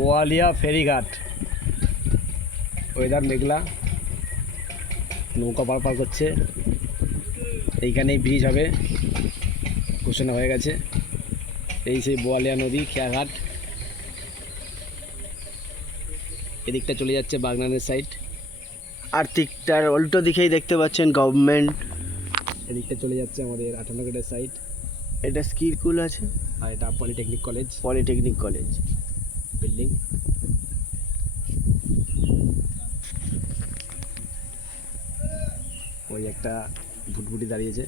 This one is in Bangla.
বোয়ালিয়া ফেরিঘাট, ওয়েদার মেঘলা, নৌকা পার করছে। এইখানেই ব্রিজ হবে, ঘোষণা হয়ে গেছে। এই সেই বোয়ালিয়া নদী, খেয়াঘাট। এদিকটা চলে যাচ্ছে বাগনানের সাইড, আর্থিকটার উল্টো দিকেই দেখতে পাচ্ছেন গভর্নমেন্ট। এদিকটা চলে যাচ্ছে আমাদের 58 গেটের সাইড। এটা স্কিল আছে, আর এটা পলিটেকনিক কলেজ বিল্ডিং। ওই একটা ভুটভুটি দাঁড়িয়েছে।